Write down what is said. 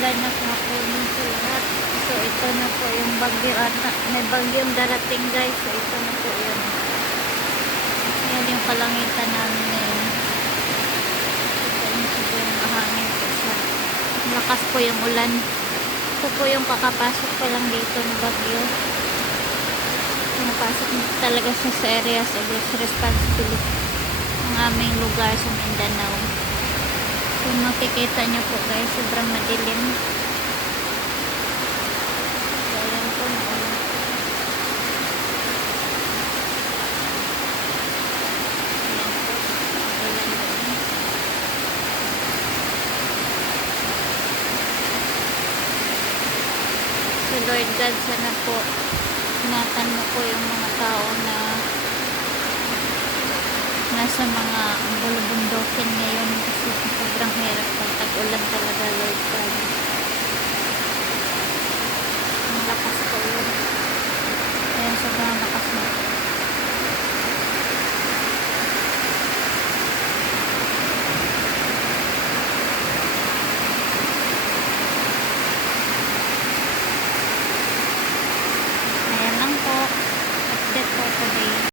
ganap na po sa lahat. So ito na po yung bagyo at may bagyong darating guys. So ito na po yun. Yan yung kalangitan namin ngayon. Ito yung mahangin po siya. Lakas po yung ulan. Ito po yung kakapasok pa lang dito ng bagyo. Pinapasok talaga siya sa areas of responsibility ng aming lugar sa Mindanao. Kung makikita nyo po guys, sobrang madilim. So, ayan po na ulan. Ayan po, ulan doon. So Lord God, sana po ingatan mo po yung mga tao na nasa mga bulubundukin ngayon kasi